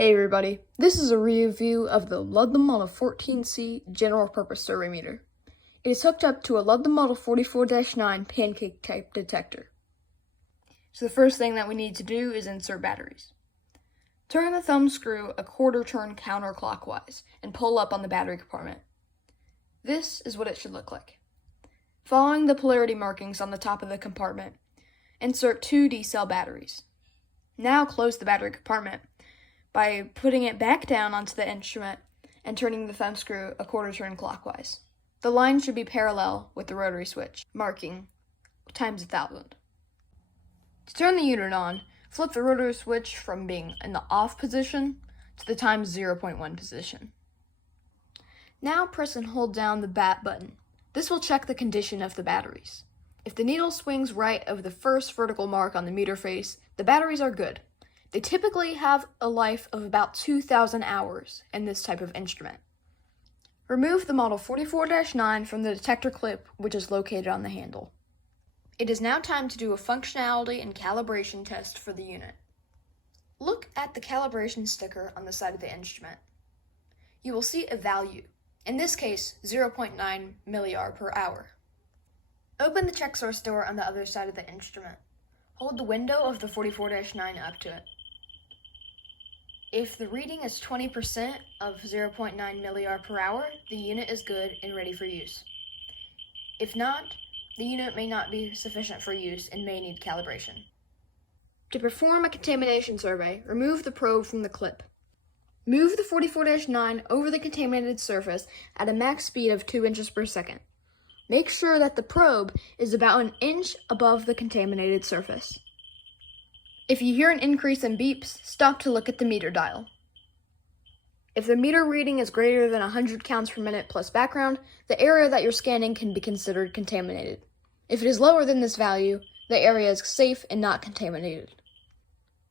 Hey everybody, this is a review of the Ludlum Model 14C General Purpose Survey Meter. It is hooked up to a Ludlum Model 44-9 pancake type detector. So the first thing that we need to do is insert batteries. Turn the thumb screw a quarter turn counterclockwise and pull up on the battery compartment. This is what it should look like. Following the polarity markings on the top of the compartment, insert two D-cell batteries. Now close the battery compartment by putting it back down onto the instrument and turning the thumb screw a quarter turn clockwise. The line should be parallel with the rotary switch, marking times 1,000. To turn the unit on, flip the rotary switch from being in the off position to the times 0.1 position. Now press and hold down the bat button. This will check the condition of the batteries. If the needle swings right of the first vertical mark on the meter face, the batteries are good. They typically have a life of about 2,000 hours in this type of instrument. Remove the Model 44-9 from the detector clip, which is located on the handle. It is now time to do a functionality and calibration test for the unit. Look at the calibration sticker on the side of the instrument. You will see a value, in this case 0.9 milliar per hour. Open the check source door on the other side of the instrument. Hold the window of the 44-9 up to it. If the reading is 20% of 0.9 milliar per hour, the unit is good and ready for use. If not, the unit may not be sufficient for use and may need calibration. To perform a contamination survey, remove the probe from the clip. Move the 44-9 over the contaminated surface at a max speed of 2 inches per second. Make sure that the probe is about an inch above the contaminated surface. If you hear an increase in beeps, stop to look at the meter dial. If the meter reading is greater than 100 counts per minute plus background, the area that you're scanning can be considered contaminated. If it is lower than this value, the area is safe and not contaminated.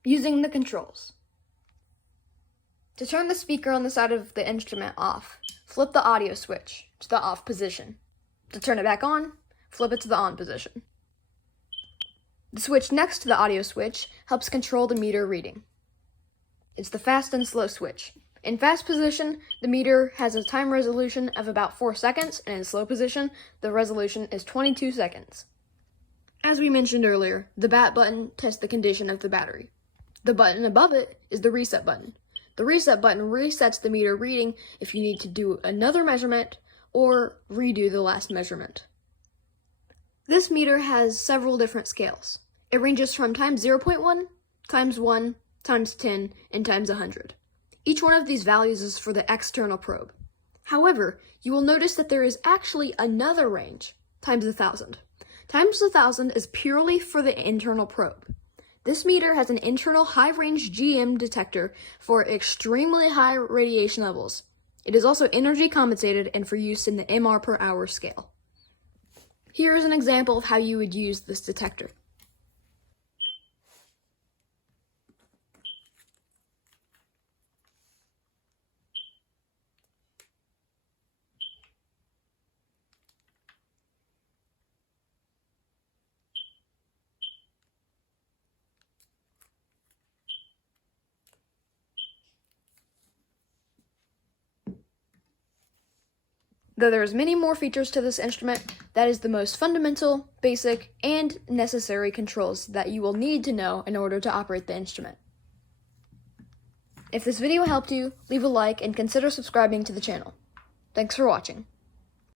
Using the controls. To turn the speaker on the side of the instrument off, flip the audio switch to the off position. To turn it back on, flip it to the on position. The switch next to the audio switch helps control the meter reading. It's the fast and slow switch. In fast position, the meter has a time resolution of about 4 seconds, and in slow position, the resolution is 22 seconds. As we mentioned earlier, the bat button tests the condition of the battery. The button above it is the reset button. The reset button resets the meter reading if you need to do another measurement or redo the last measurement. This meter has several different scales. It ranges from times 0.1, times 1, times 10, and times 100. Each one of these values is for the external probe. However, you will notice that there is actually another range, times 1,000. Times 1,000 is purely for the internal probe. This meter has an internal high-range GM detector for extremely high radiation levels. It is also energy compensated and for use in the MR per hour scale. Here is an example of how you would use this detector. Though there is many more features to this instrument, that is the most fundamental, basic, and necessary controls that you will need to know in order to operate the instrument. If this video helped you, leave a like and consider subscribing to the channel. Thanks for watching.